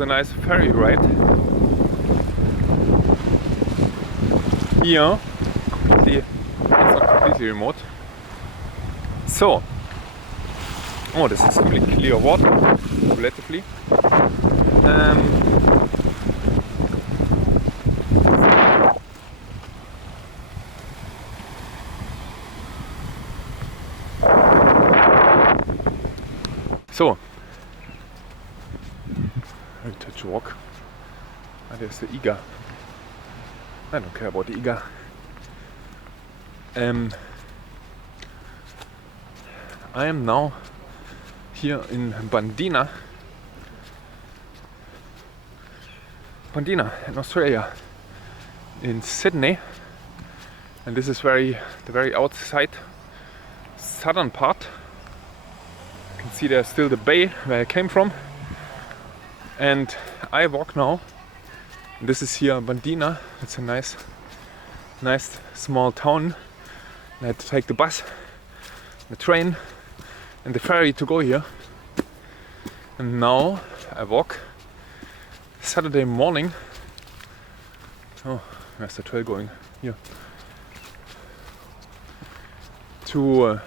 was a nice ferry ride. Here, it's not completely remote. So, oh, this is really clear water, relatively. So, heritage walk. Ah, there's the Iga. I don't care about the Iga. I am now here in Bundeena in Australia, in Sydney, and this is the very outside southern part. You can see there's still the bay where I came from, and I walk now. This is here Bundeena. It's a nice small town. I had to take the bus, the train, and the ferry to go here. And now I walk Saturday morning. Oh, where's the trail going? Here. To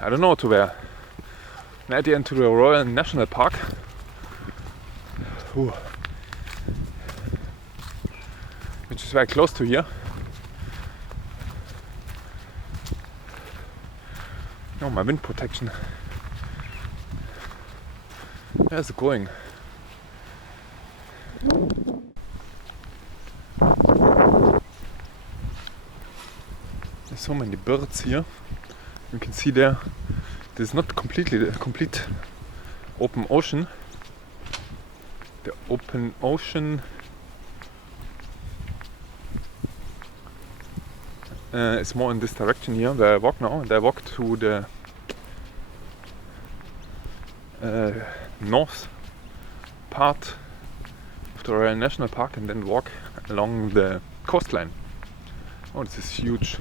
I don't know to where. And at the end to the Royal National Park. Ooh. Which is very close to here. Oh, my wind protection. Where's it going? There's so many birds here. You can see there, there's not completely a complete open ocean. The open ocean is more in this direction here where I walk now, and I walk to the north part of the Royal National Park and then walk along the coastline. Oh, this is huge.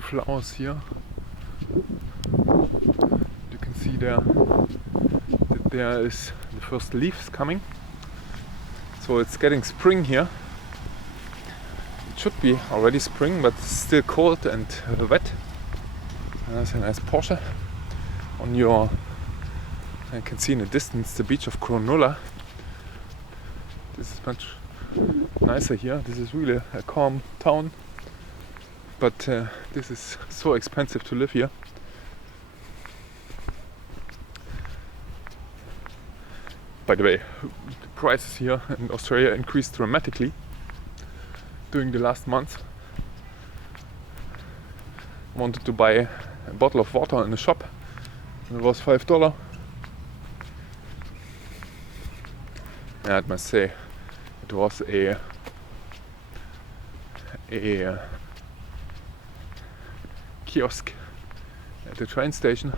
Flowers here. You can see there that there is the first leaves coming. So it's getting spring here. It should be already spring, but it's still cold and wet. There's a nice Porsche. On your, I can see in the distance the beach of Cronulla. This is much nicer here. This is really a calm town. But this is so expensive to live here. By the way, the prices here in Australia increased dramatically during the last month. I wanted to buy a bottle of water in a shop. It was $5. Yeah, I must say, it was a kiosk at the train station.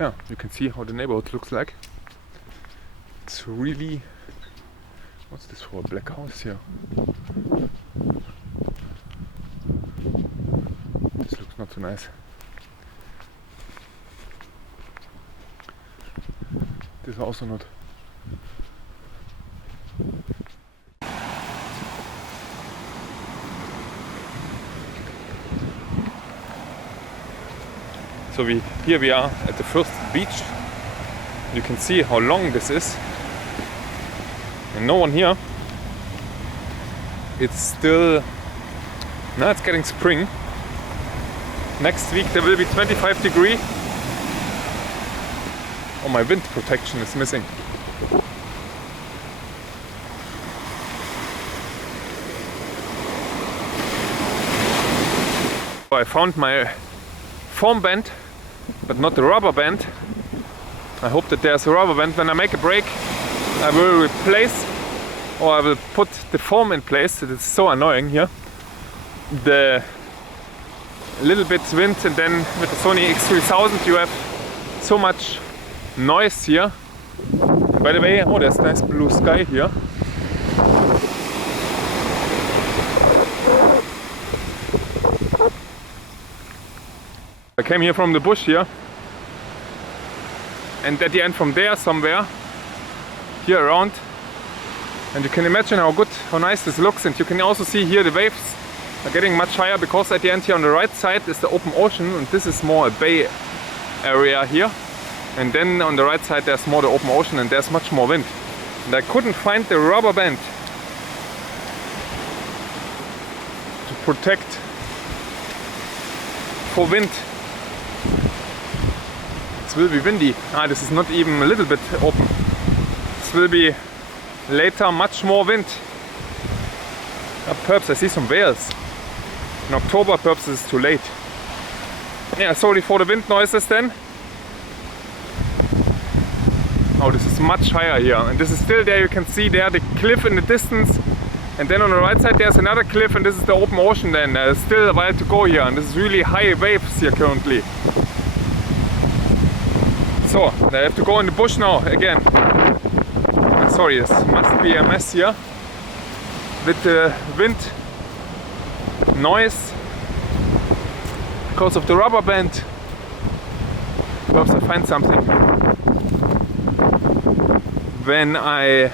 Yeah, you can see how the neighborhood looks like. It's really... What's this for a black house here? This looks not so nice. This is also not. So here we are at the first beach. You can see how long this is. And no one here. It's still... Now it's getting spring. Next week there will be 25 degrees. Oh, my wind protection is missing. I found my foam band, but not the rubber band. I hope that there's a rubber band. When I make a break, I will replace, or I will put the foam in place. It is so annoying here. The little bit wind, and then with the Sony X3000 you have so much noise here. And by the way, oh, there's nice blue sky here. came here from the bush here, and at the end from there somewhere, here around. And you can imagine how nice this looks. And you can also see here the waves are getting much higher, because at the end here on the right side is the open ocean, and this is more a bay area here. And then on the right side there's more the open ocean, and there's much more wind. And I couldn't find the rubber band to protect for wind. It will be windy. This is not even a little bit open. This will be later much more wind. Perhaps I see some whales. In October perhaps it's too late. Yeah, sorry for the wind noises then. Oh, this is much higher here, and this is still there. You can see there the cliff in the distance, and then on the right side there's another cliff, and this is the open ocean. Then there's still a while to go here, and this is really high waves here currently. So I have to go in the bush now again. Sorry, this must be a mess here with the wind noise because of the rubber band. Perhaps I find something when I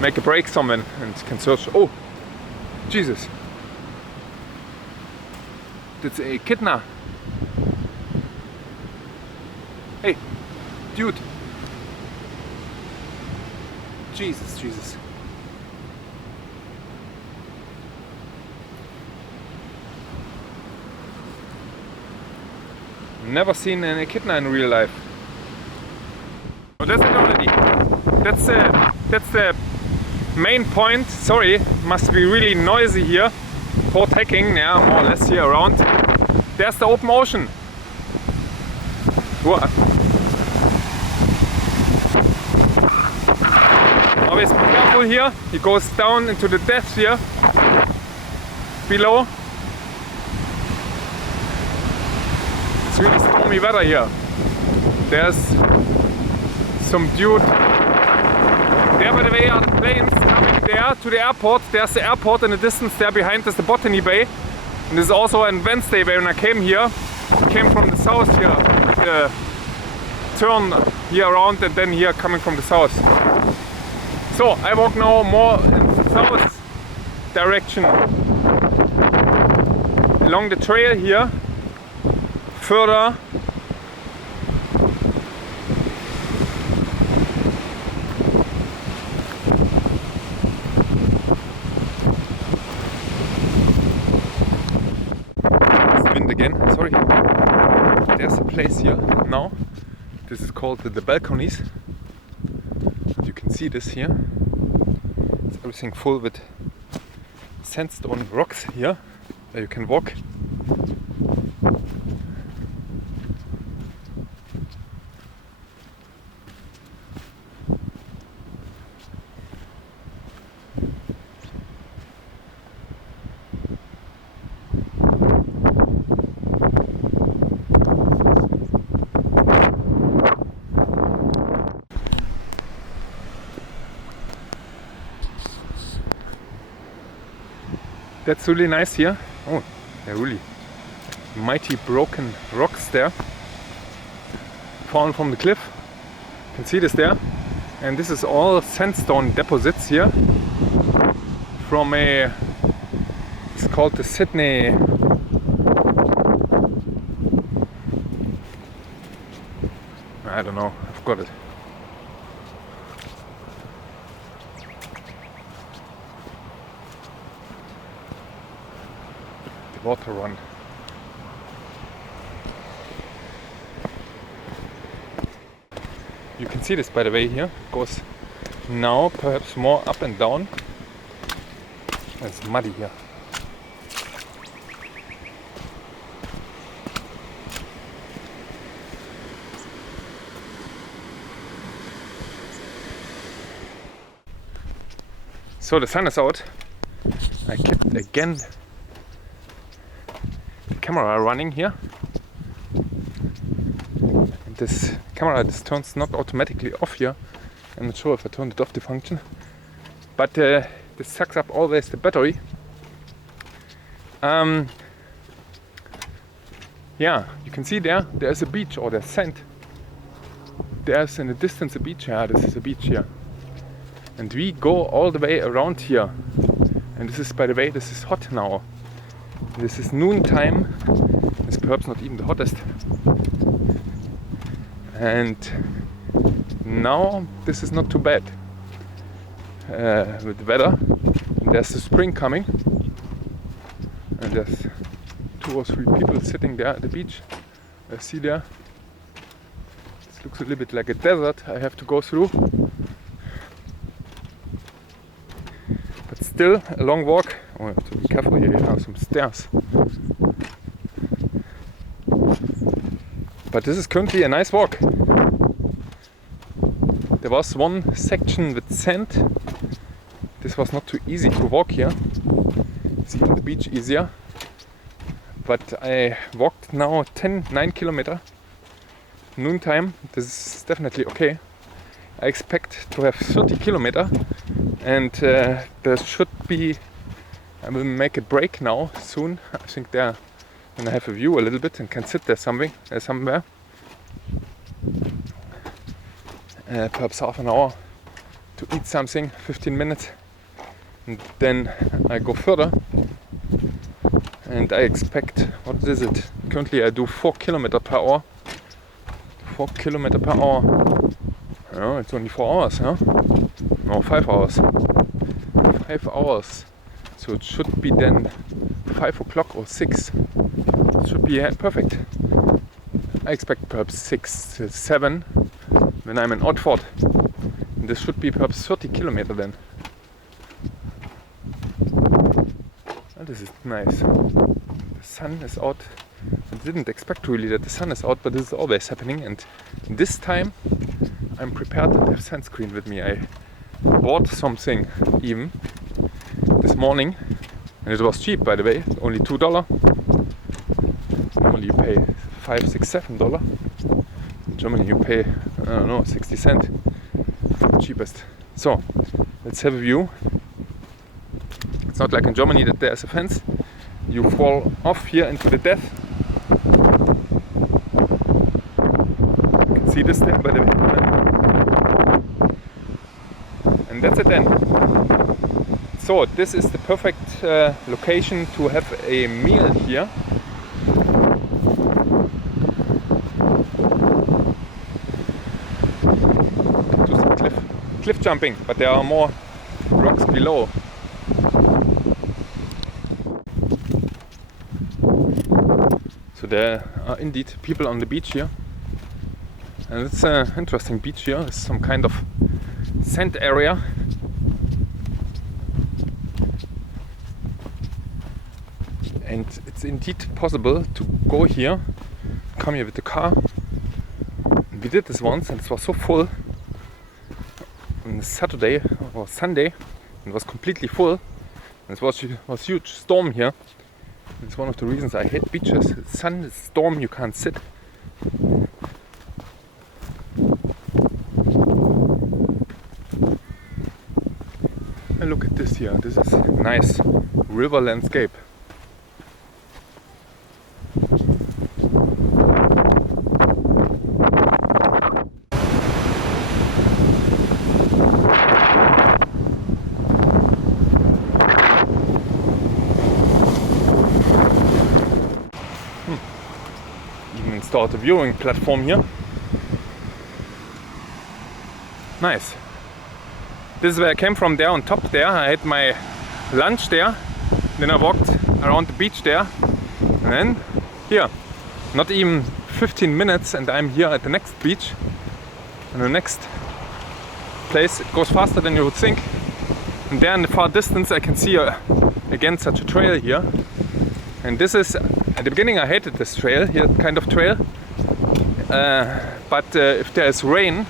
make a break somewhere and can search. Oh, Jesus! That's a echidna. Hey, dude! Jesus. Never seen an echidna in real life. Oh, that's it already. That's the main point. Sorry, must be really noisy here. Port Hacking, yeah, more or less here around. There's the open ocean. Whoa. Always be careful here. He goes down into the depths here below. It's really stormy weather here. There's some dude. There, by the way, are the planes coming there to the airport. There's the airport in the distance there behind. There's the Botany Bay. And this is also on Wednesday when I came here. I came from the south here. Turn here around and then here coming from the south. So I walk now more in the south direction along the trail here, further. It's the wind again, sorry. There's a place here now. This is called the balconies. You can see this here. It's everything full with sandstone rocks here where you can walk. That's really nice here. Oh, they're really mighty broken rocks there, fallen from the cliff. You can see this there. And this is all sandstone deposits here from a, it's called the Sydney, I don't know, I forgot it. Water run. You can see this, by the way, here. It goes now perhaps more up and down. It's muddy here. So the sun is out. I kept again camera running here, and this camera turns not automatically off here. I'm not sure if I turned it off, the function, but this sucks up always the battery. yeah, you can see there's a beach, or there's sand. There's in the distance a beach. Yeah, this is a beach here. And we go all the way around here. And this is, by the way, this is hot now. This is noon time. It's perhaps not even the hottest. And now this is not too bad with the weather. There's the spring coming. And there's 2 or 3 people sitting there at the beach. I see there. It looks a little bit like a desert I have to go through. But still a long walk. Oh, I have to be careful here, you have some stairs. But this is currently a nice walk. There was one section with sand. This was not too easy to walk here. It's even the beach easier. But I walked now 9 kilometers. Noontime. This is definitely okay. I expect to have 30 kilometers. And there should be, I will make a break now soon. I think there, when I have a view a little bit and can sit there somewhere. Perhaps half an hour to eat something, 15 minutes. And then I go further. And I expect, what is it? Currently I do 4 kilometers per hour. 4 kilometers per hour. Oh, it's only 4 hours, huh? No, 5 hours. 5 hours. So it should be then 5 o'clock or 6. It should be perfect. I expect perhaps 6 to 7 when I'm in Otford. And this should be perhaps 30 kilometers then. Oh, this is nice. The sun is out. I didn't expect really that the sun is out, but this is always happening. And this time I'm prepared and have sunscreen with me. I bought something even this morning, and it was cheap, by the way, only $2. Normally you pay $5, $6, $7. In Germany you pay, I don't know, 60 cents for the cheapest. So let's have a view. It's not like in Germany that there's a fence. You fall off here into the death. You can see this there, by the way. And that's it then. So this is the perfect location to have a meal here. Do some cliff jumping, but there are more rocks below. So there are indeed people on the beach here. And it's an interesting beach here. It's some kind of sand area. And it's indeed possible to go here, come here with the car. We did this once and it was so full. On Saturday or Sunday, it was completely full. And it was huge storm here. It's one of the reasons I hate beaches. It's sun, it's storm, you can't sit. And look at this here. This is a nice river landscape. Start a viewing platform here. Nice. This is where I came from, there on top there. I had my lunch there. Then I walked around the beach there. And then here. Not even 15 minutes and I'm here at the next beach. And the next place, it goes faster than you would think. And there in the far distance I can see again such a trail here. And this is, at the beginning I hated this trail, here kind of trail. But if there is rain,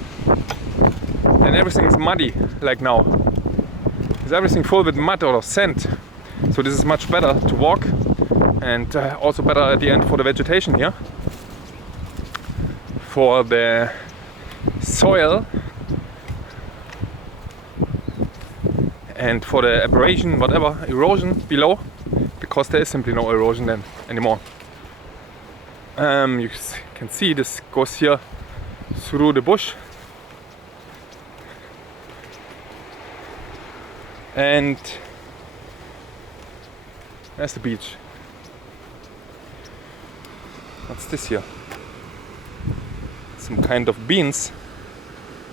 then everything is muddy, like now. Is everything full with mud or sand. So this is much better to walk and also better at the end for the vegetation here. For the soil and for the abrasion, whatever, erosion below. Because there is simply no erosion then anymore. You can see this goes here through the bush. And there's the beach. What's this here? Some kind of beans,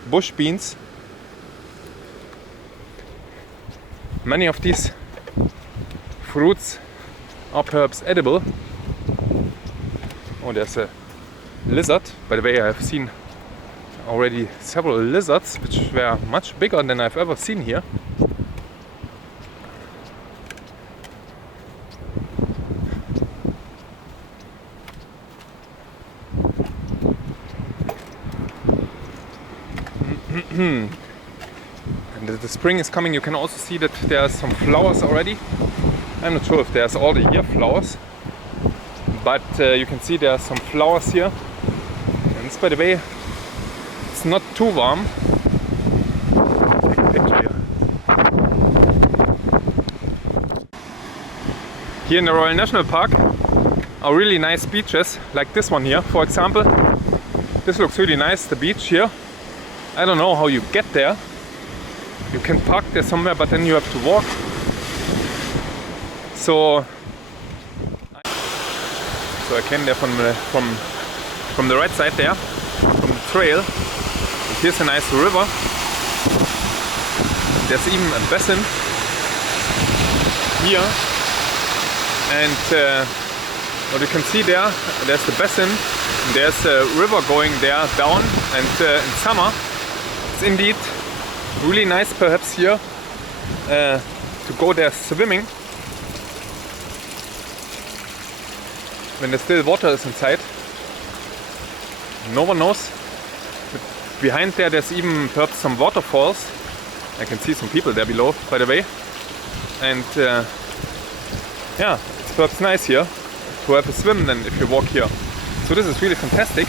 bush beans. Many of these fruits are perhaps edible. Oh, there's a lizard. By the way, I have seen already several lizards which were much bigger than I've ever seen here. And the spring is coming. You can also see that there are some flowers already. I'm not sure if there's all the year flowers, but you can see there are some flowers here. And this, by the way, it's not too warm. Take a picture here. Here in the Royal National Park are really nice beaches, like this one here, for example. This looks really nice, the beach here. I don't know how you get there. You can park there somewhere, but then you have to walk. So I came there from the right side there, from the trail. And here's a nice river. There's even a basin here. And what you can see there, there's the basin. And there's a river going there down. And in summer, it's indeed really nice perhaps here to go there swimming when the still water is inside. No one knows. But behind there's even perhaps some waterfalls. I can see some people there below, by the way. And yeah, it's perhaps nice here to have a swim then if you walk here. So this is really fantastic.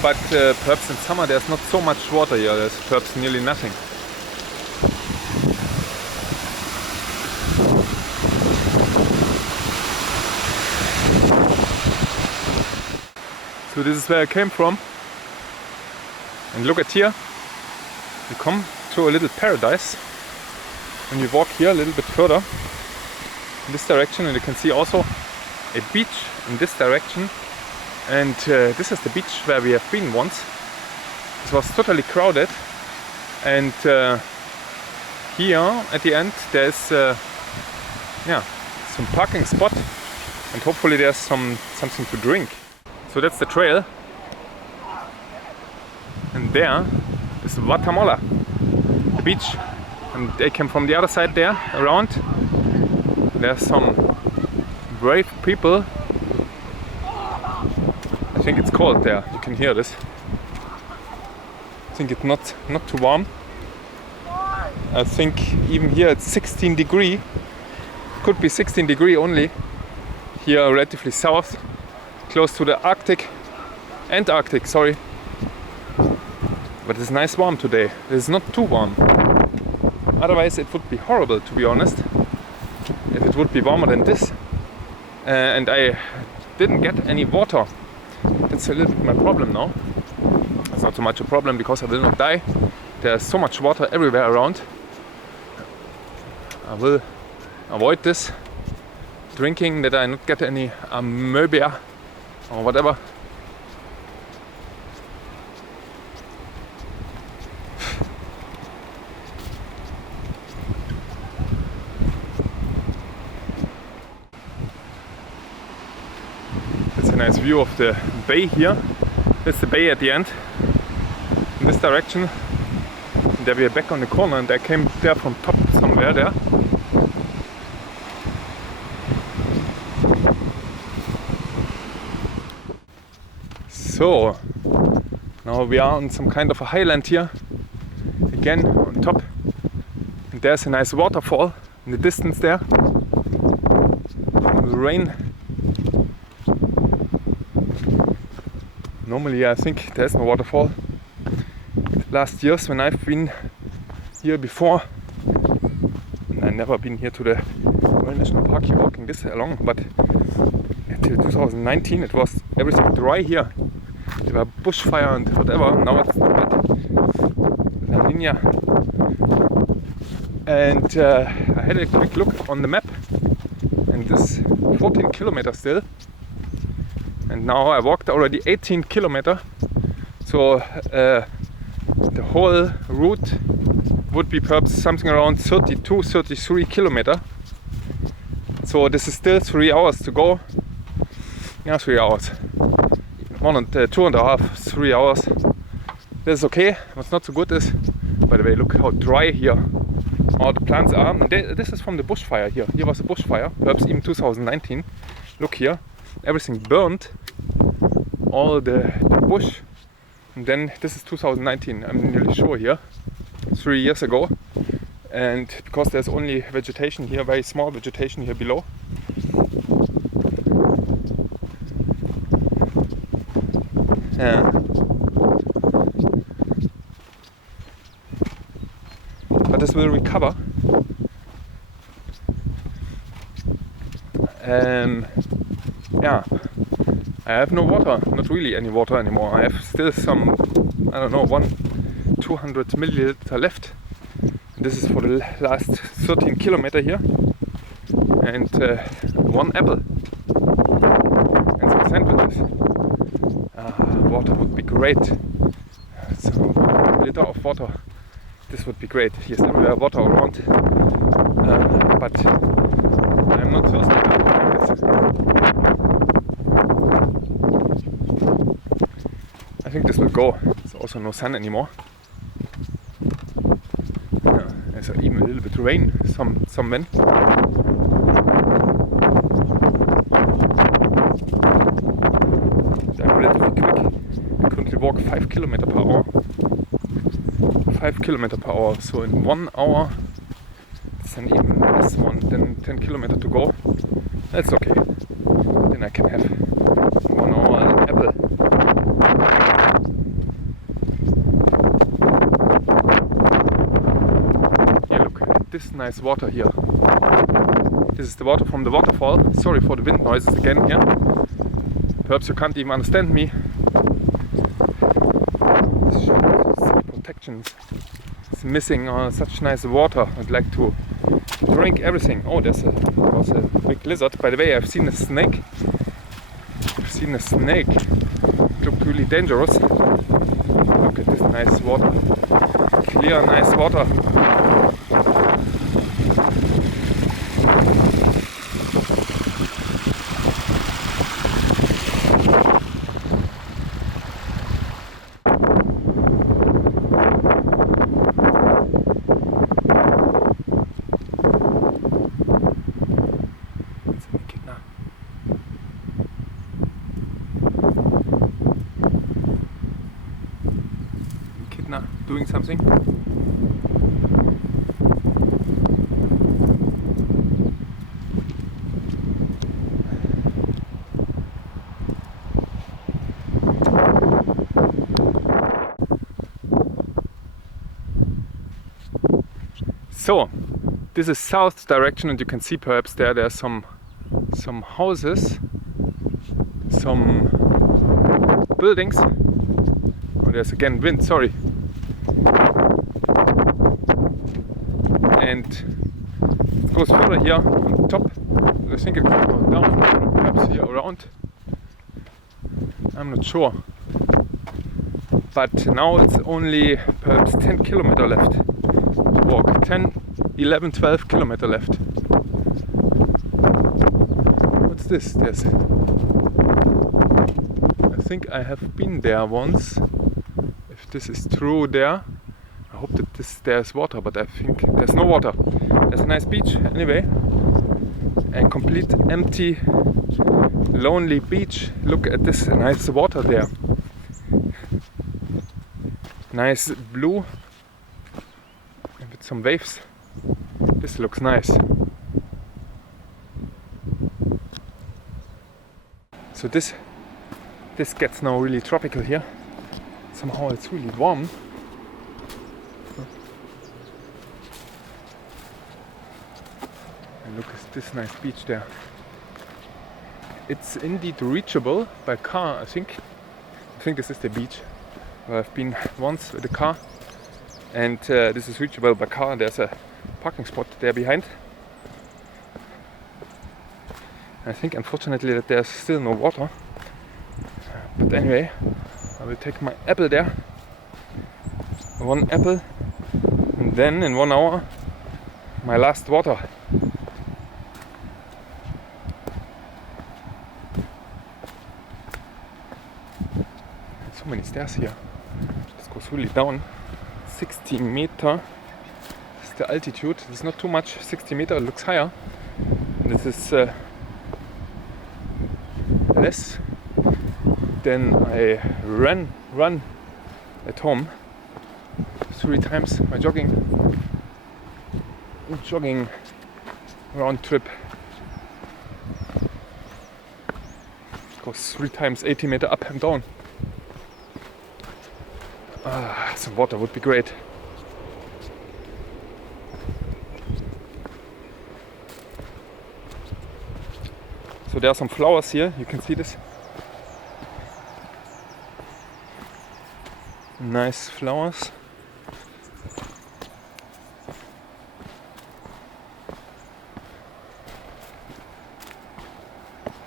But perhaps in summer there's not so much water here, there's perhaps nearly nothing. So this is where I came from. And look at here, you come to a little paradise. And you walk here a little bit further in this direction, and you can see also a beach in this direction. And this is the beach where we have been once. It was totally crowded, and here at the end there's yeah, some parking spot, and hopefully there's something to drink. So that's the trail, and there is Guatemala, the beach, and they came from the other side there around. There's some brave people. I think it's cold there, you can hear this. I think it's not too warm. I think even here it's 16 degree. Could be 16 degree only. Here relatively south, close to the Antarctic, sorry. But it's nice warm today. It's not too warm. Otherwise it would be horrible, to be honest, if it would be warmer than this. And I didn't get any water. That's a little bit my problem now. It's not so much a problem because I will not die. There's so much water everywhere around. I will avoid this drinking, that I not get any amoeba or whatever. That's a nice view of the bay here. That's the bay at the end, in this direction. And there we are back on the corner, and I came there from top somewhere there. So now we are on some kind of a highland here, again on top, and there's a nice waterfall in the distance there. The rain. Normally I think there's no waterfall. Last years when I've been here before, and I've never been here to the Royal National Park here walking this along, but till 2019 it was everything dry here. There were bushfire and whatever. Now it's bad. La Niña. And I had a quick look on the map, and this 14 kilometers still. And now I walked already 18 kilometers. So the whole route would be perhaps something around 32-33 kilometers. So this is still 3 hours to go. Yeah, 3 hours. 2.5, 3 hours. This is okay. What's not so good is, by the way, look how dry here all the plants are. And this is from the bushfire here. Here was a bushfire, perhaps even 2019. Look here, everything burned, all the bush. And then this is 2019, I'm nearly sure here, 3 years ago. And because there's only vegetation here, very small vegetation here below. Yeah. But this will recover. Yeah, I have no water, not really any water anymore. I have still some, I don't know, 200 milliliter left. This is for the last 13 kilometers here. And 1 apple. And some sandwiches. Water would be great. So 1 liter of water. This would be great. Here's everywhere water around. But I'm not thirsty after this. I think this will go. There's also no sun anymore. Yeah, there's even a little bit rain, some wind. I'm relatively quick. I currently walk 5 kilometers per hour. 5 kilometers per hour. So in 1 hour, it's an even less one than 10 kilometers to go. That's okay. Then I can have 1 hour an apple. Yeah, look at this nice water here. This is the water from the waterfall. Sorry for the wind noises again here. Perhaps you can't even understand me. Protections. It's missing such nice water. I'd like to drink everything. Oh, there was a big lizard. By the way, I've seen a snake. It looked really dangerous. Look at this nice water. Clear, nice water. Doing something. So this is south direction, and you can see perhaps there's some houses, some buildings. Oh, there's again wind, sorry. And it goes further here on top. I think it can go down, perhaps here around. I'm not sure. But now it's only perhaps 10 kilometers left to walk. 10, 11, 12 kilometers left. What's this? I think I have been there once. If this is true there. I hope that there's water, but I think there's no water. There's a nice beach anyway. A complete empty, lonely beach. Look at this nice water there. Nice blue and with some waves. This looks nice. So this gets now really tropical here. Somehow it's really warm. And look at this nice beach there. it's indeed reachable by car, I think. I think this is the beach where I've been once with the car. And this is reachable by car. There's a parking spot there behind. I think unfortunately that there's still no water. But anyway, I will take my apple there. One apple. And then in 1 hour, my last water. So many stairs here. This goes really down. 60 meter is the altitude. It's not too much. 60 meter, it looks higher. And this is less than I run at home 3 times my jogging round trip. It goes 3 times 80 meter up and down. Some water would be great. So there are some flowers here, you can see this. Nice flowers.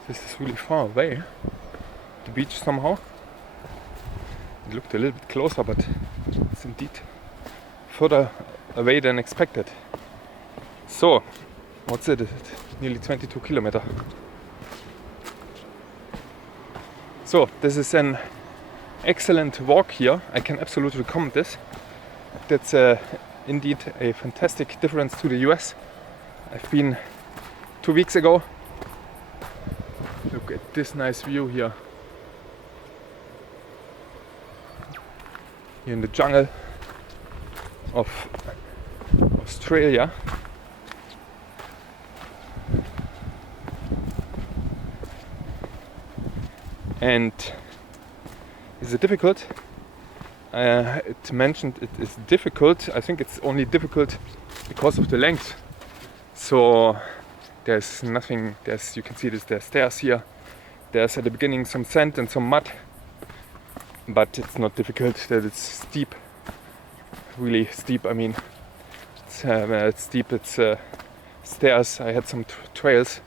This is really far away, the beach somehow. It looked a little bit closer, but it's indeed further away than expected. So, what's it? Nearly 22 kilometers. So, this is an excellent walk here. I can absolutely recommend this. That's indeed a fantastic difference to the US. I've been 2 weeks ago. Look at this nice view here. Here in the jungle of Australia. And is it difficult? It mentioned it is difficult. I think it's only difficult because of the length. So there's nothing, you can see there's stairs here. There's at the beginning some sand and some mud. But it's not difficult that it's steep. Really steep, I mean. It's steep, it's stairs. I had some trails.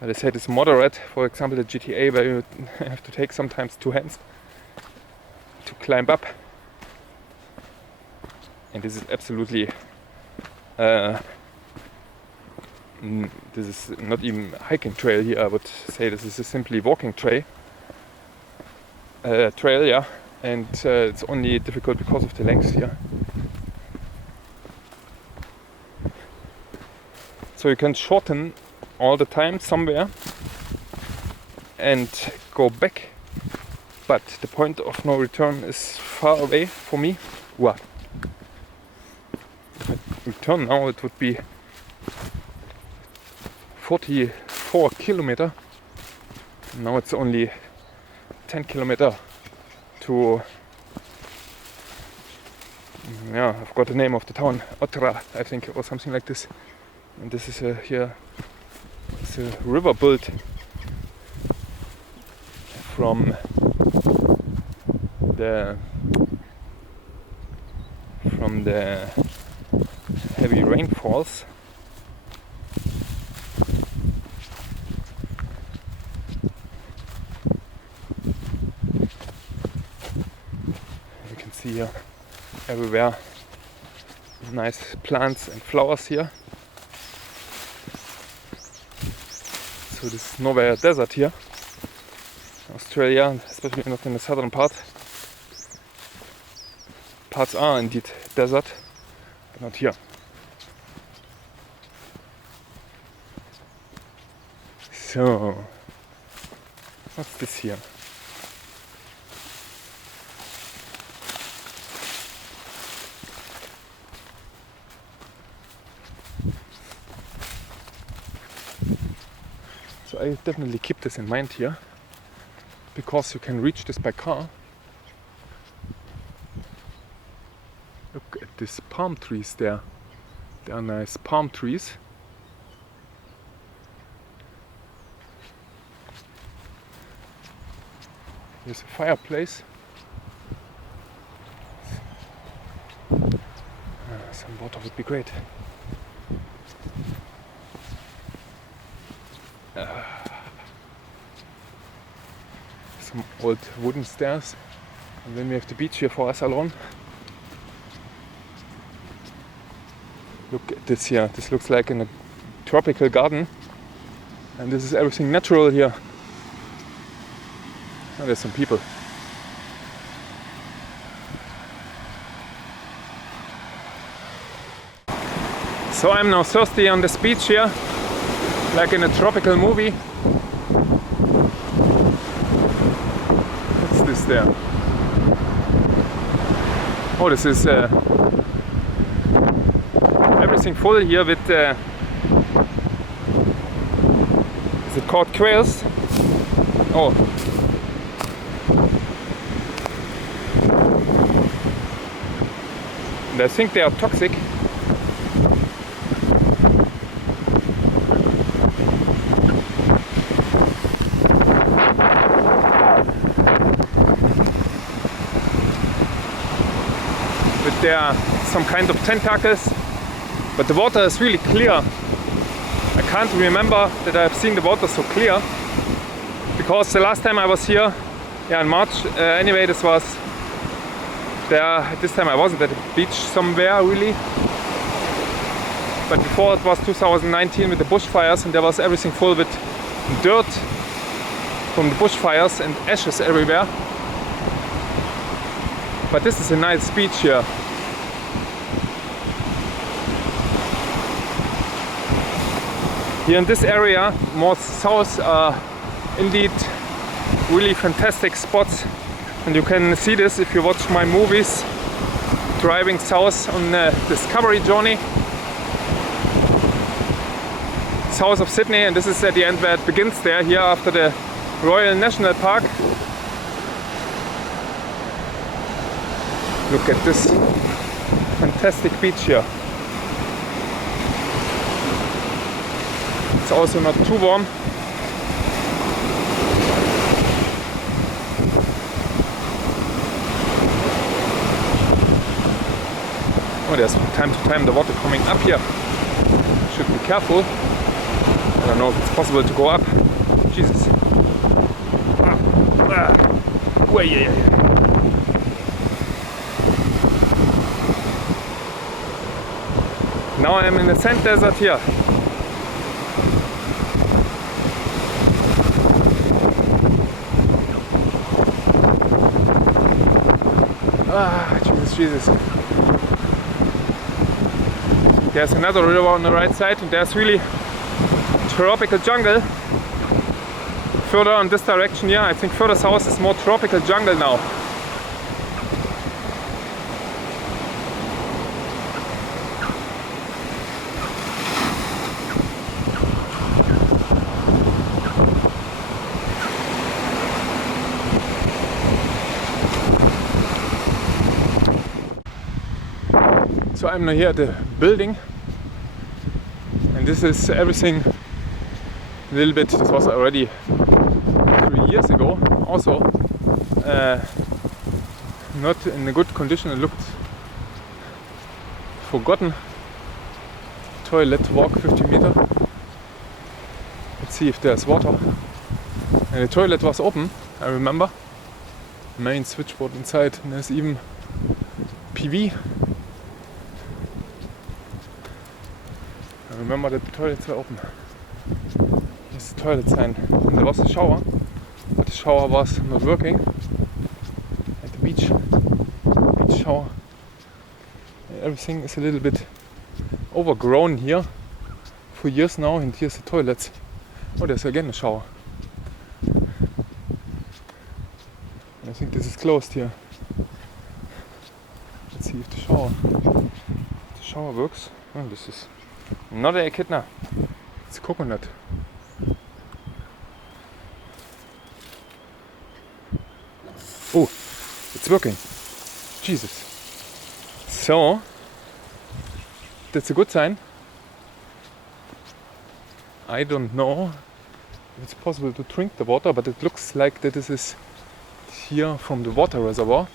They said it's moderate. For example, the GTA, where you have to take sometimes 2 hands to climb up. And this is absolutely this is not even a hiking trail here. I would say this is a simply walking trail, yeah, and it's only difficult because of the length here. So you can shorten all the time somewhere and go back, but the point of no return is far away for me. Wow. If I return now, it would be 44 kilometers. Now it's only 10 kilometers to, yeah, I forgot the name of the town, Otford, I think, or something like this. And this is here, it's a river built from the heavy rainfalls. You can see here everywhere nice plants and flowers here. So this is nowhere a desert here. Australia, especially not in the southern part. Parts are indeed desert, but not here. So, what's this here? So I definitely keep this in mind here, because you can reach this by car. Look at these palm trees there. They are nice palm trees. Here's a fireplace. Some water would be great. Some old wooden stairs. And then we have the beach here for us alone. Look at this here. This looks like in a tropical garden. And this is everything natural here. Oh, there's some people. So I'm now thirsty on this beach here, like in a tropical movie. What's this there? Oh, this is everything full here with is it called quails? Oh. And I think they are toxic. There are some kind of tentacles, but the water is really clear. I can't remember that I've seen the water so clear, because the last time I was here, in March, anyway, this was there. This time I wasn't at the beach somewhere really, but before it was 2019 with the bushfires, and there was everything full with dirt from the bushfires and ashes everywhere. But this is a nice beach here. Here in this area, more south, are indeed really fantastic spots, and you can see this if you watch my movies driving south on the discovery journey south of Sydney, and this is at the end where it begins there, here after the Royal National Park. Look at this fantastic beach here. It's also not too warm. Oh, there's from time to time the water coming up here. Should be careful. I don't know if it's possible to go up. Jesus. Yeah. Now I'm in the sand desert here. Jesus. There's another river on the right side, and there's really tropical jungle further on this direction here. I think further south is more tropical jungle now. So I'm now here at the building, and this is everything a little bit, this was already 3 years ago, also not in a good condition. It looked forgotten. Toilet, walk 50 meters. Let's see if there's water. And the toilet was open, I remember. Main switchboard inside, and there's even PV. I remember that the toilets were open. Here's the toilet sign. And there was a shower, but the shower was not working. At the beach shower. And everything is a little bit overgrown here for years now, and here's the toilets. Oh, there's again a shower. I think this is closed here. Let's see if the shower works. Oh, this is not a echidna, it's a coconut. Oh, it's working. Jesus. So, that's a good sign. I don't know if it's possible to drink the water, but it looks like that this is here from the water reservoir.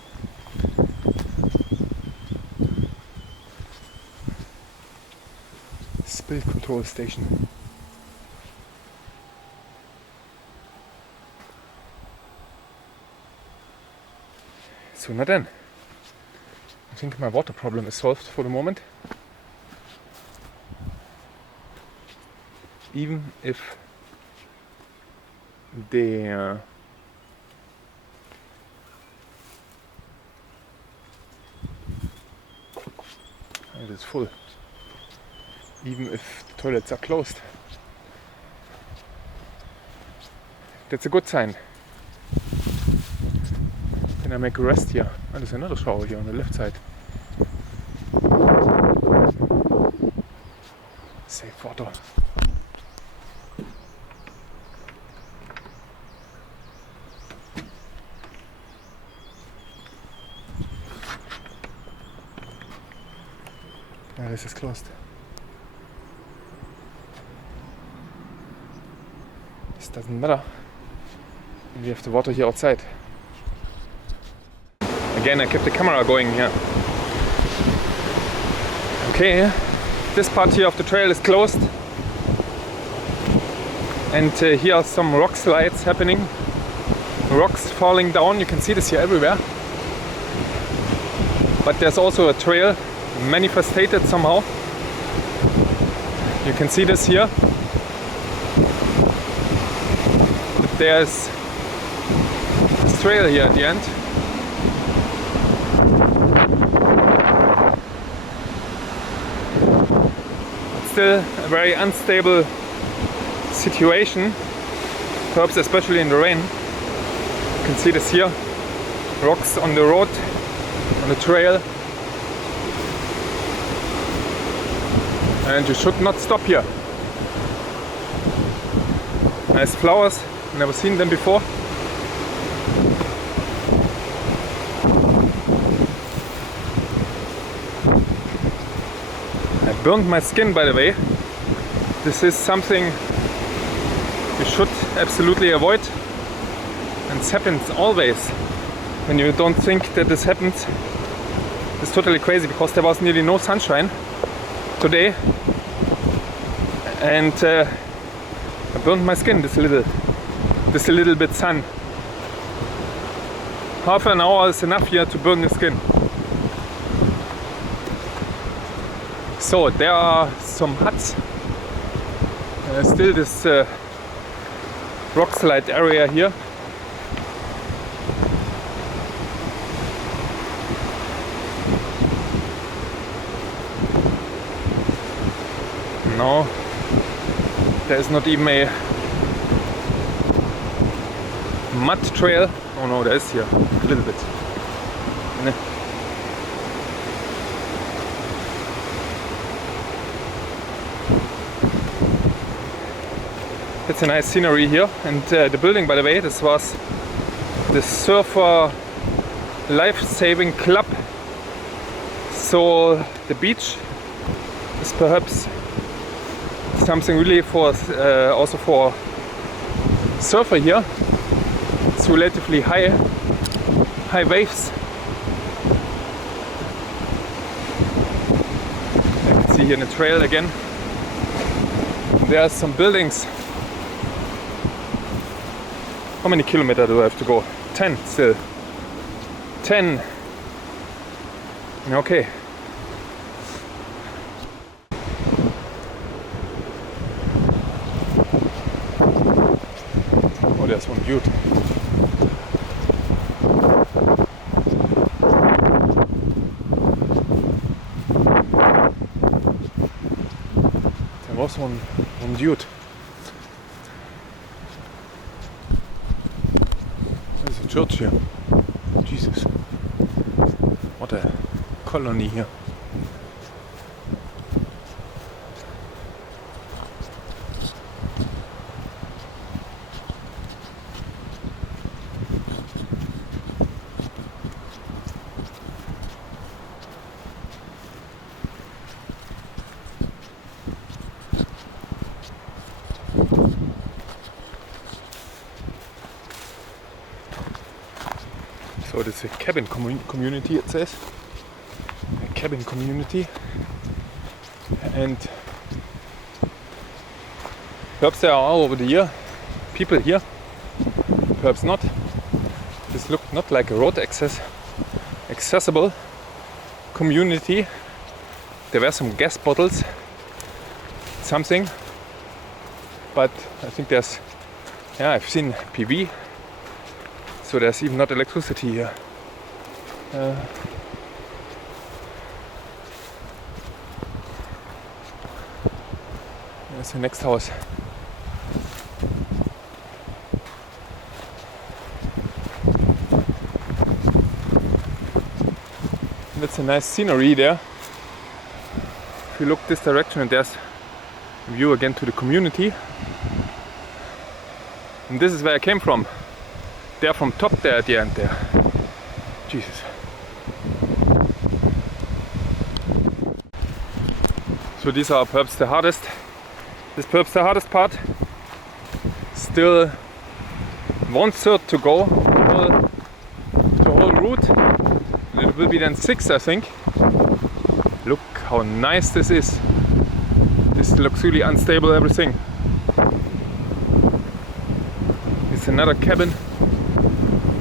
Spill control station. So now then, I think my water problem is solved for the moment. Even if the it is full. Even if the toilets are closed. That's a good sign. Can I make a rest here? Oh, there's another shower here on the left side. Safe water. Yeah, this is closed. This doesn't matter. We have the water here outside. Again, I kept the camera going here. Okay, this part here of the trail is closed. And here are some rock slides happening. Rocks falling down, you can see this here everywhere. But there's also a trail manifested somehow. You can see this here. But there's this trail here at the end. It's still a very unstable situation, perhaps especially in the rain. You can see this here. Rocks on the road, on the trail. And you should not stop here. Nice flowers, never seen them before. I burned my skin, by the way. This is something you should absolutely avoid. And it happens always when you don't think that this happens. It's totally crazy because there was nearly no sunshine today, and I burned my skin this a little bit sun. Half an hour is enough here to burn the skin. So there are some huts. Still this rock slide area here. No, there is not even a mud trail. Oh no, there is here a little bit. It's a nice scenery here, and the building, by the way, this was the surfer life-saving club. So the beach is perhaps something really for also for surfer here. It's relatively high waves. I can see here in the trail again. There are some buildings. How many kilometers do I have to go? 10 still. 10. Okay. There's one dude. There was one dude. There's a church here. Jesus. What a colony here. So this is a cabin community, it says. A cabin community. And perhaps there are all over the year people here, perhaps not. This looked not like a road accessible community. There were some gas bottles, something, but I think there's, yeah, I've seen PV, so there's even not electricity here. There's the next house. That's a nice scenery there. If you look this direction, and there's a view again to the community. And this is where I came from. There from top there at the end there. Jesus. So these are perhaps the hardest. This is perhaps the hardest part. Still 1/3 to go. The whole route. And it will be then 6, I think. Look how nice this is. This looks really unstable, everything. It's another cabin,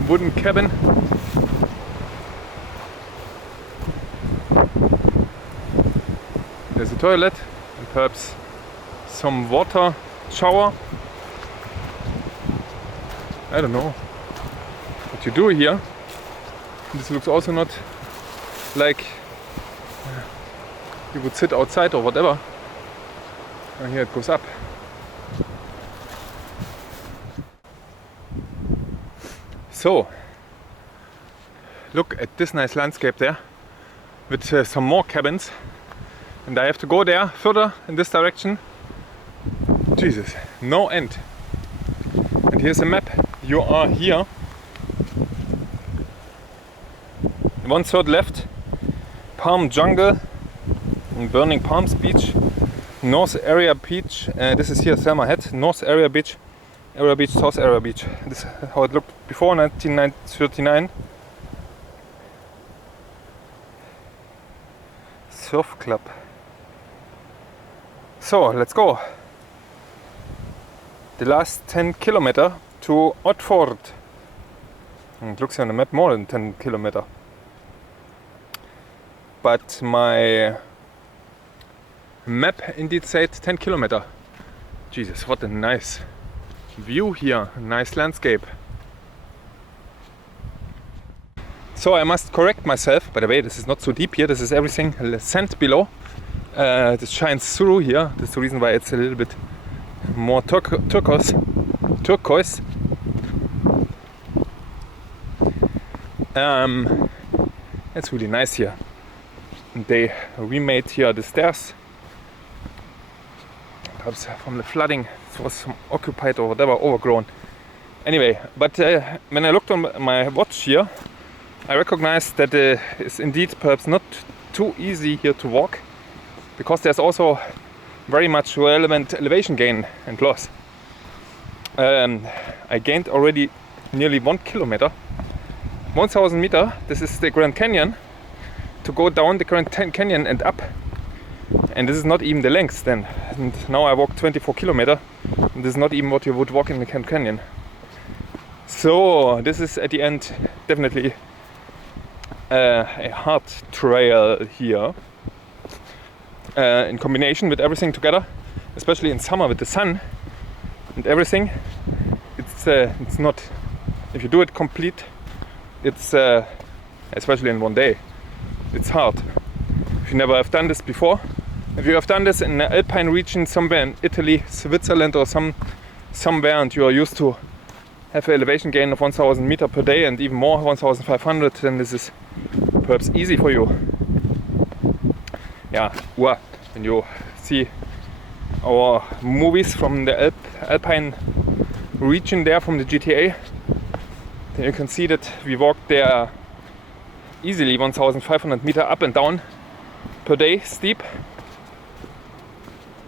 wooden cabin. There's a toilet and perhaps some water shower. I don't know what you do here. This looks also not like you would sit outside or whatever. And here it goes up. So, look at this nice landscape there with some more cabins. And I have to go there further in this direction. Jesus, no end. And here's a map. You are here. 1/3 left. Palm Jungle and Burning Palms Beach. North Area Beach. This is here Selma Head. North Area Beach. Area Beach, South Area Beach. This is how it looked before 1939. Surf Club. So, let's go. The last 10 kilometers to Otford. It looks on the map more than 10 kilometers. But my map indeed said 10 kilometers. Jesus, what a nice view here, a nice landscape. So I must correct myself. By the way, this is not so deep here. This is everything sand below. This shines through here. That's the reason why it's a little bit more turquoise. It's really nice here. And they remade here the stairs. Perhaps from the flooding, it was occupied or whatever, overgrown. Anyway, but when I looked on my watch here, I recognized that it's indeed perhaps not too easy here to walk, because there's also very much relevant elevation gain and loss. I gained already nearly 1 kilometer, 1000 meters. This is the Grand Canyon. To go down the Grand Canyon and up, and this is not even the length then. And now I walk 24 kilometers, and this is not even what you would walk in the Grand Canyon. So this is at the end definitely a hard trail here, in combination with everything together, especially in summer with the sun and everything. It's not, if you do it complete, it's especially in one day, it's hard. If you never have done this before, if you have done this in the Alpine region somewhere in Italy, Switzerland or somewhere, and you are used to have an elevation gain of 1000 meters per day and even more, 1500, then this is perhaps easy for you. Yeah, when you see our movies from the Alpine region there, from the GTA, then you can see that we walked there easily 1500 meters up and down per day, steep.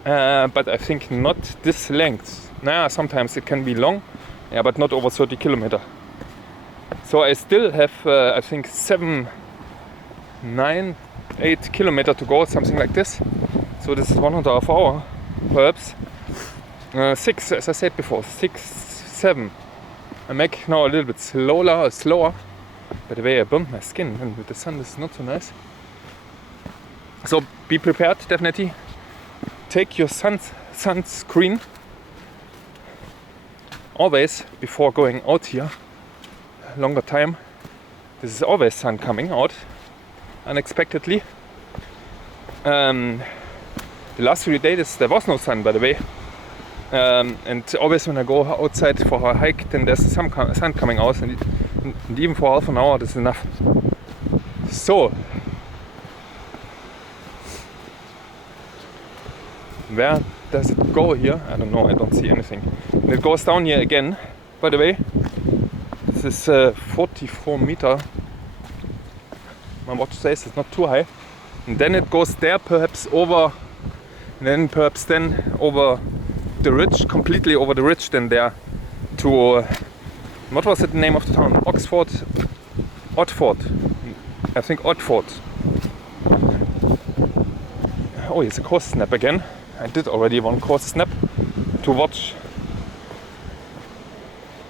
But I think not this length. Sometimes it can be long, but not over 30 kilometers. So I still have, I think 7, 9, 8 kilometers to go, something like this. So this is 1.5 hours, perhaps. 6, as I said before, 6, 7. I make now a little bit slower. By the way, I bumped my skin, and with the sun this is not so nice. So be prepared, definitely. Take your sunscreen always before going out here. Longer time. This is always sun coming out unexpectedly. The last 3 days there was no sun, by the way. And always when I go outside for a hike, then there's some sun coming out, and even for half an hour this is enough. So, where does it go here? I don't know, I don't see anything. And it goes down here again, by the way. This is 44 meters. My watch says it's not too high. And then it goes there, perhaps over, and then perhaps then over the ridge, completely over the ridge, then there to, what was the name of the town? Otford. I think Otford. Oh, it's a coast snap again. I did already one coast snap to watch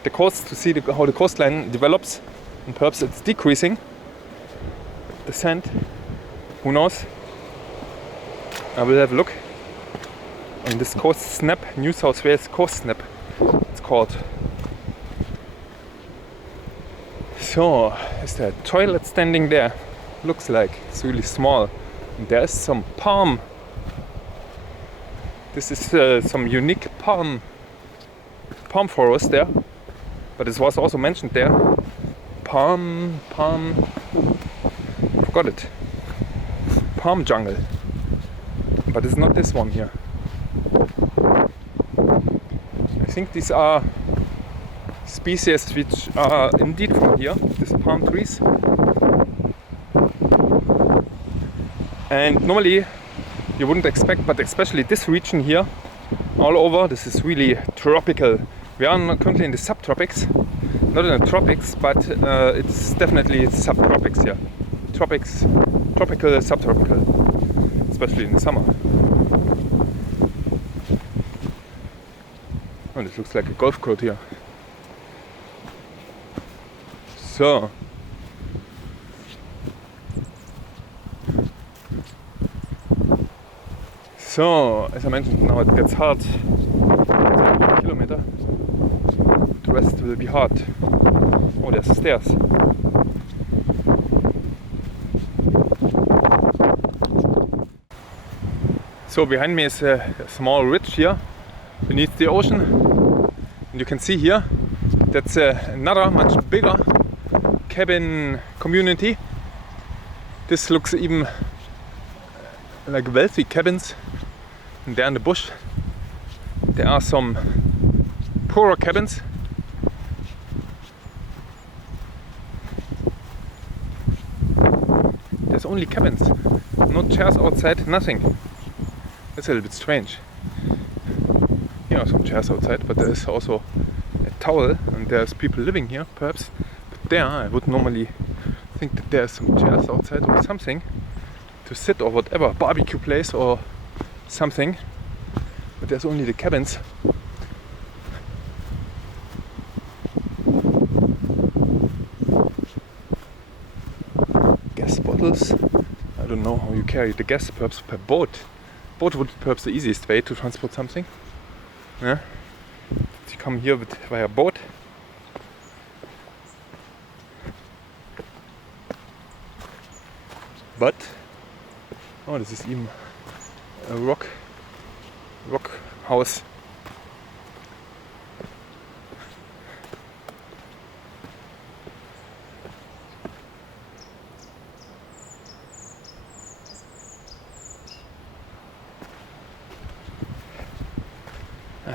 the coast, to see how the coastline develops, and perhaps it's decreasing. The sand, who knows? I will have a look on this coast snap, New South Wales coast snap, it's called. So, is there a toilet standing there? Looks like it's really small. And there is some palm. This is some unique palm forest there. But it was also mentioned there. Palm, forgot it. Palm jungle. But it's not this one here. I think these are species which are indeed from here, these palm trees. And normally you wouldn't expect, but especially this region here, all over, this is really tropical. We are currently in the subtropics, not in the tropics, but it's definitely subtropics here. Tropics, tropical, subtropical, especially in the summer. Oh, this looks like a golf court here. So. So, as I mentioned, now it gets hard. 1 kilometer. The rest will be hard. Oh, there's stairs. So behind me is a small ridge here beneath the ocean, and you can see here that's another much bigger cabin community. This looks even like wealthy cabins, and there in the bush there are some poorer cabins. There's only cabins, no chairs outside, nothing. That's a little bit strange. Here are some chairs outside, but there is also a towel, and there's people living here, perhaps. But there, I would normally think that there's some chairs outside or something to sit, or whatever, barbecue place or something. But there's only the cabins. Gas bottles. I don't know how you carry the gas, perhaps per boat. Boat would be perhaps the easiest way to transport something. Yeah. You come here via boat. But oh, this is even a rock house.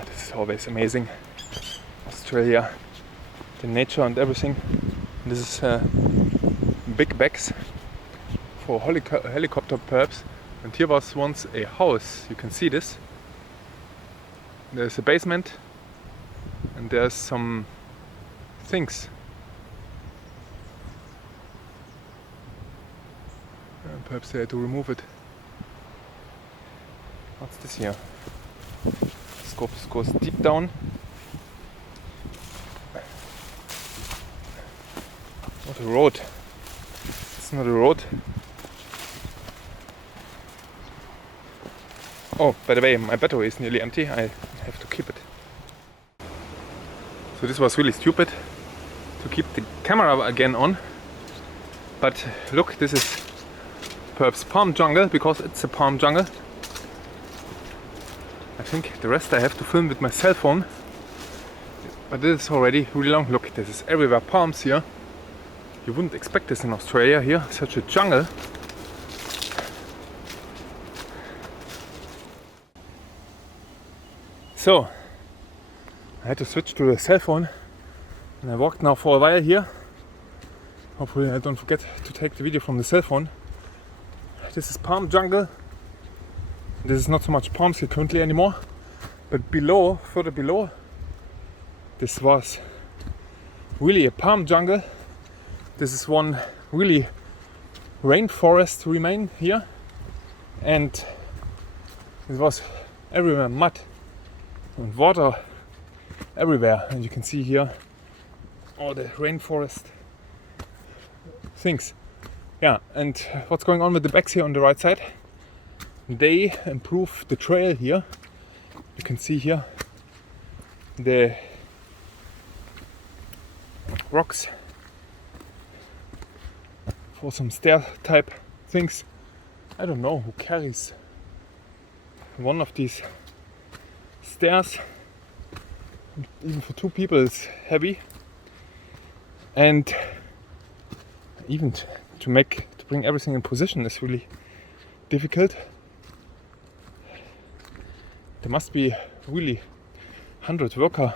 This is always amazing. Australia, the nature and everything. This is big bags for helicopter perhaps. And here was once a house. You can see this. There's a basement and there's some things Perhaps they had to remove it. What's this here? This goes deep down. What a road. It's not a road. Oh, by the way, my battery is nearly empty. I have to keep it. So this was really stupid to keep the camera again on. But look, this is perhaps palm jungle, because it's a palm jungle. I think the rest I have to film with my cell phone. But this is already really long. Look, this is everywhere palms here. You wouldn't expect this in Australia here, such a jungle. So, I had to switch to the cell phone and I walked now for a while here. Hopefully I don't forget to take the video from the cell phone. This is palm jungle. This is not so much palms here currently anymore, but below, further below, this was really a palm jungle. This is one really rainforest remain here, and it was everywhere mud and water everywhere, and you can see here all the rainforest things. Yeah, and what's going on with the backs here on the right side? They improved the trail here. You can see here the rocks for some stair type things. I don't know who carries one of these stairs. Even for two people it's heavy, and even to bring everything in position is really difficult. There must be really 100 workers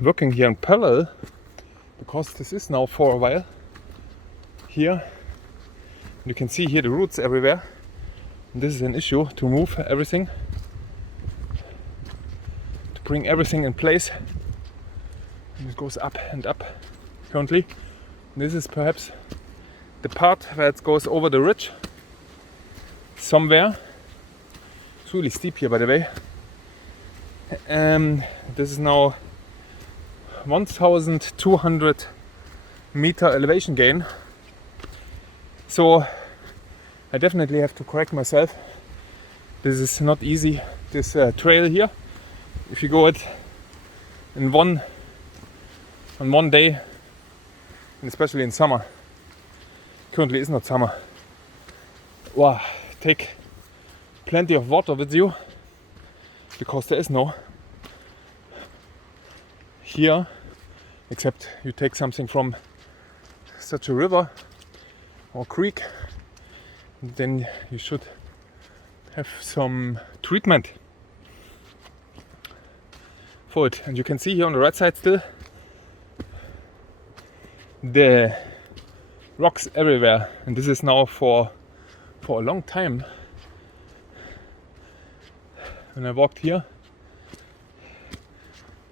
working here in parallel, because this is now for a while here. You can see here the roots everywhere, and this is an issue to move everything, to bring everything in place, and it goes up and up currently. This is perhaps the part where it goes over the ridge somewhere. It's really steep here, by the way. This is now 1200 meter elevation gain. So I definitely have to correct myself. This is not easy, this trail here. If you go it on one day, and especially in summer. Currently it's not summer. Wow, take plenty of water with you, because there is no here, except you take something from such a river or creek, then you should have some treatment for it. And you can see here on the right side still the rocks everywhere, and this is now for a long time. When I walked here,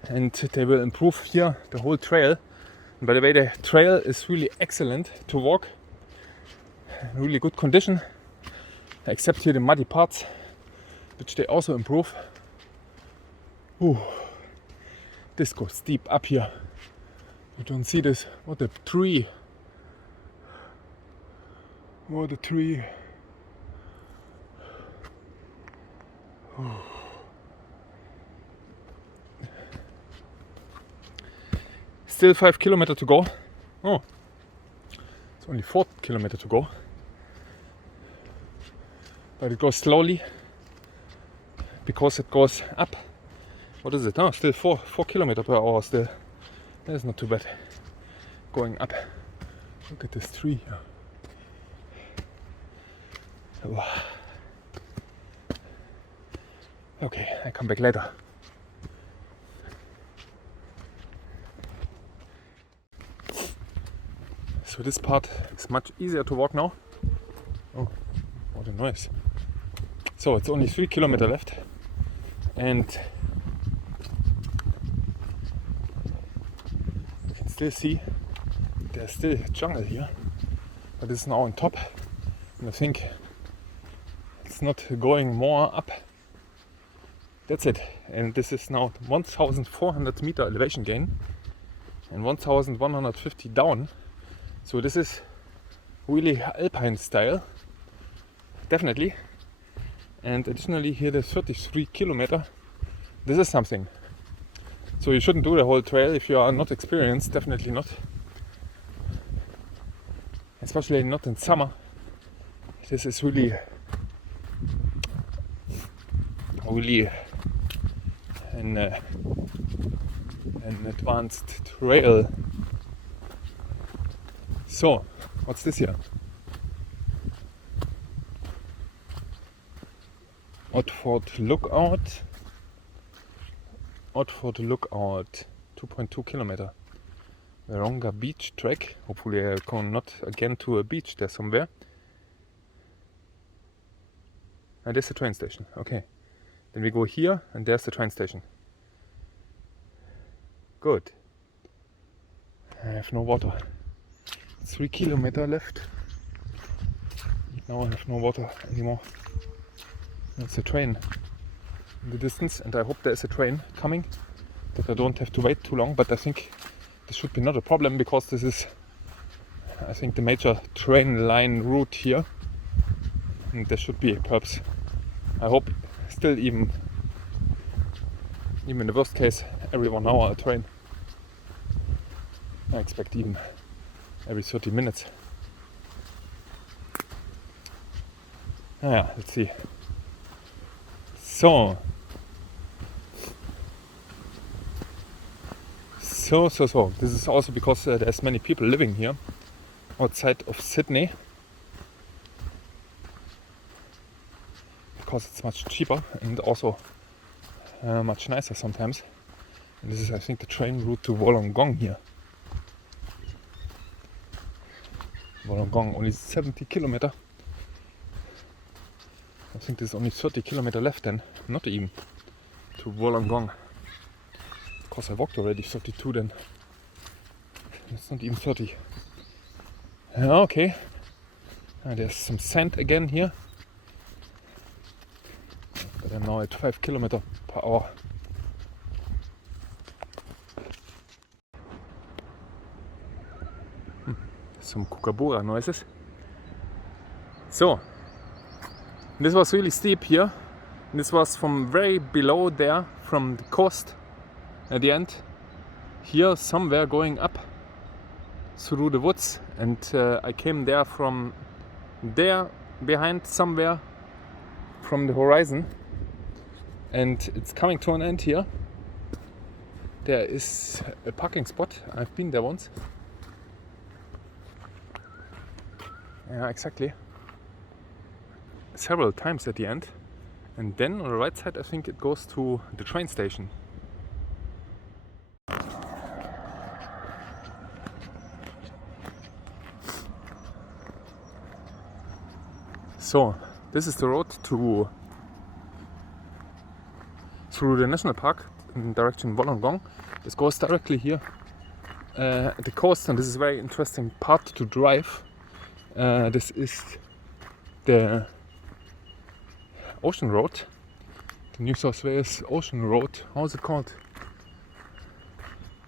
and they will improve here the whole trail. And by the way, the trail is really excellent to walk, really good condition, except here the muddy parts, which they also improve. Ooh, this goes steep up here. You don't see this. What a tree! What a tree! Ooh. Still 5 kilometers to go. Oh, it's only 4 kilometers to go. But it goes slowly because it goes up. What is it? Oh, still 4 kilometers per hour still. That is not too bad. Going up. Look at this tree here. Wow. Okay, I come back later. So this part is much easier to walk now. Oh, what a noise. So it's only 3 kilometers left, and you can still see there's still jungle here, but it's now on top. And I think it's not going more up. That's it. And this is now 1400 meter elevation gain and 1150 down. So this is really alpine style, definitely. And additionally here the 33 kilometer. This is something. So you shouldn't do the whole trail if you are not experienced, definitely not. Especially not in summer. This is really an advanced trail. So, what's this here? Otford Lookout. Otford Lookout, 2.2 kilometer. Wahronga Beach track. Hopefully I come not again to a beach there somewhere. And there's the train station. Okay. Then we go here and there's the train station. Good. I have no water. 3 kilometer left. Now I have no water anymore. There's a train in the distance and I hope there's a train coming that I don't have to wait too long, but I think this should be not a problem because this is, I think, the major train line route here, and there should be perhaps, I hope, still even in the worst case every 1 hour a train. I expect even every 30 minutes. Let's see. So this is also because there's many people living here outside of Sydney, because it's much cheaper and also much nicer sometimes. And this is, I think, the train route to Wollongong here. Wollongong, only 70 kilometer. I think there's only 30 kilometer left then, not even, to Wollongong. Of course I walked already 32 then. It's not even 30. Okay. There's some sand again here. But I'm now at 5 kilometer per hour. Some kookaburra noises. So, this was really steep here. This was from very below there, from the coast at the end. Here somewhere going up through the woods, and I came there from there behind somewhere from the horizon, and it's coming to an end here. There is a parking spot. I've been there once. Yeah, exactly. Several times at the end. And then on the right side I think it goes to the train station. So, this is the road through the national park in direction Wollongong. This goes directly here at the coast, and this is a very interesting part to drive. This is the Ocean Road, the New South Wales Ocean Road. How is it called?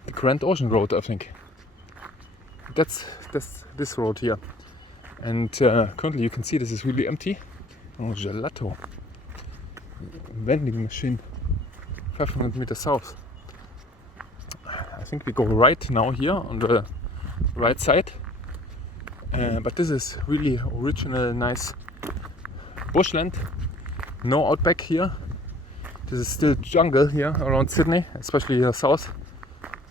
The Grand Ocean Road, I think. That's this road here. And currently you can see this is really empty. Oh, gelato. Vending machine. 500 meters south. I think we go right now here on the right side. But this is really original, nice bushland. No outback here. This is still jungle here around Sydney, especially here south.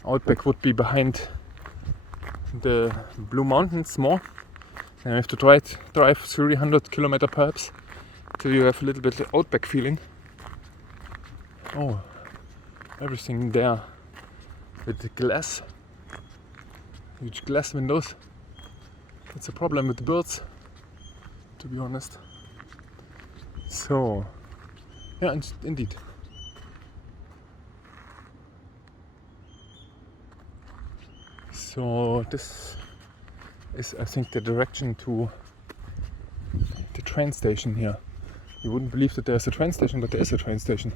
Outback would be behind the Blue Mountains more. And you have to drive 300 kilometers perhaps till you have a little bit outback feeling. Oh, everything there with the glass, huge glass windows. It's a problem with the birds, to be honest. So, yeah, indeed. So this is, I think, the direction to train station here. You wouldn't believe that there's a train station, but there is a train station.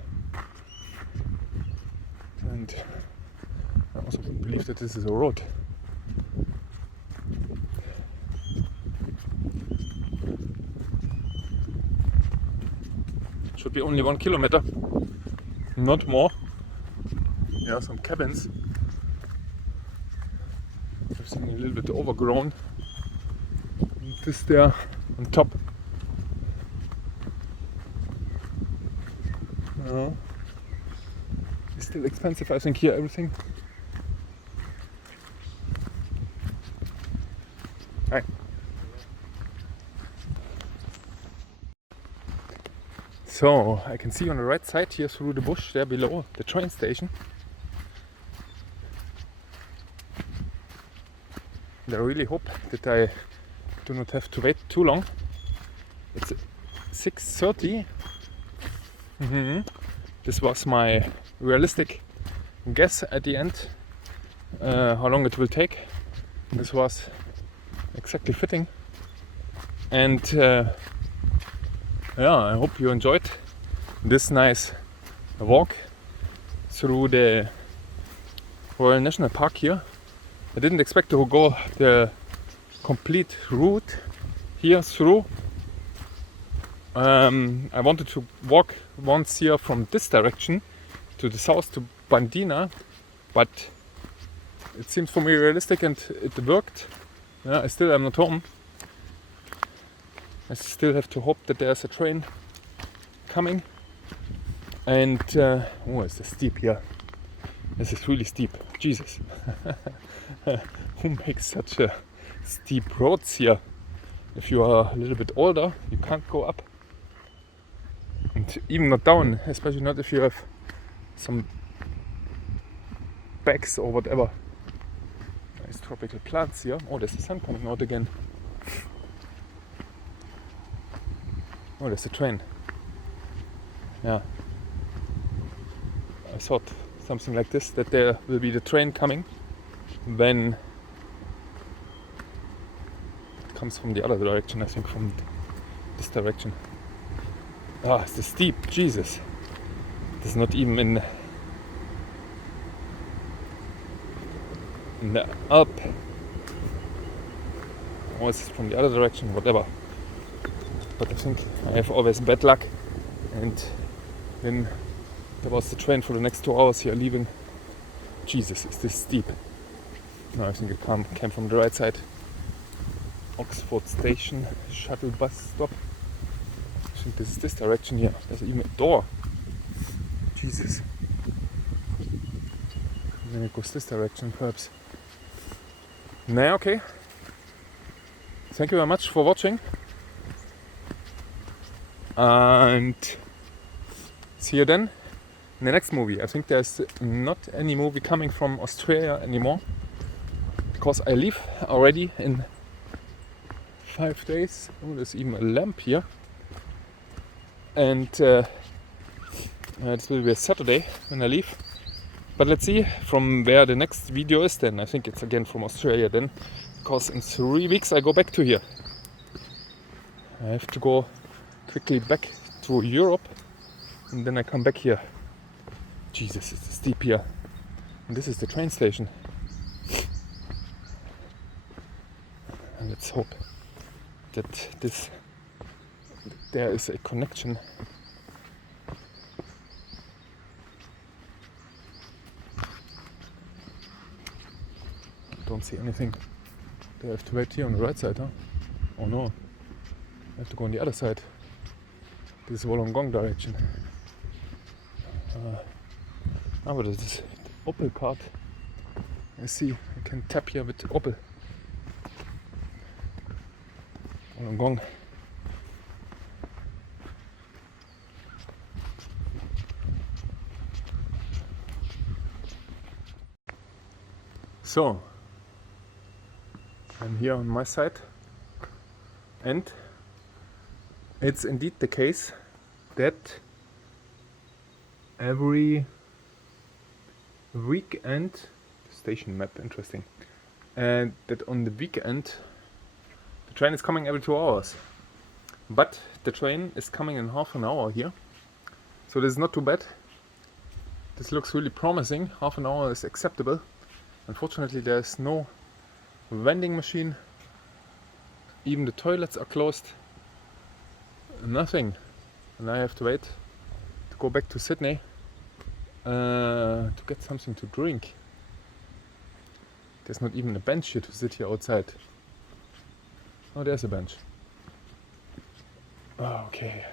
And I also wouldn't believe that this is a road. Should be only 1 kilometer, not more. There are some cabins. Everything a little bit overgrown. And this there on top. It's still expensive, I think, here, everything. Hi. So, I can see on the right side here through the bush there below the train station. And I really hope that I do not have to wait too long. It's 6:30. This was my realistic guess at the end, how long it will take. And this was exactly fitting. And I hope you enjoyed this nice walk through the Royal National Park here. I didn't expect to go the complete route here through. I wanted to walk once here from this direction to the south to Bundeena, but it seems for me realistic and it worked. I still am not home. I still have to hope that there's a train coming. And it's steep here. This is really steep. Jesus. Who makes such a steep roads here? If you are a little bit older, you can't go up. And even not down, especially not if you have some bags or whatever. Nice tropical plants here. Oh, there's the sun coming out again. Oh, there's a train. Yeah. I thought something like this, that there will be the train coming when it comes from the other direction, I think from this direction. It's the steep, Jesus. This is not even in the Alp. Or it's from the other direction, whatever. But I think I have always bad luck. And then there was the train for the next 2 hours here leaving. Jesus, is this steep. No, I think it came from the right side. Oxford Station, shuttle bus stop. I think this is this direction here. There's even a door. Jesus. And then it goes this direction, perhaps. Nah, okay. Thank you very much for watching. And see you then in the next movie. I think there's not any movie coming from Australia anymore, because I leave already in 5 days. Oh, there's even a lamp here. And this will be a Saturday when I leave. But let's see from where the next video is then. I think it's again from Australia then, because in 3 weeks I go back to here. I have to go quickly back to Europe and then I come back here. Jesus, it's steep here. And this is the train station. And let's hope that there is a connection. I don't see anything. Do I have to wait here on the right side, huh? Oh no, I have to go on the other side. This is Wollongong direction. But it is the Opel card. I see, I can tap here with Opel. Wollongong. So, I'm here on my side, and it's indeed the case that every weekend, station map, interesting, and that on the weekend the train is coming every 2 hours. But the train is coming in half an hour here, so this is not too bad. This looks really promising. Half an hour is acceptable. Unfortunately, there's no vending machine. Even the toilets are closed. Nothing. And I have to wait to go back to Sydney to get something to drink. There's not even a bench here to sit here outside. Oh, there's a bench. Oh, okay.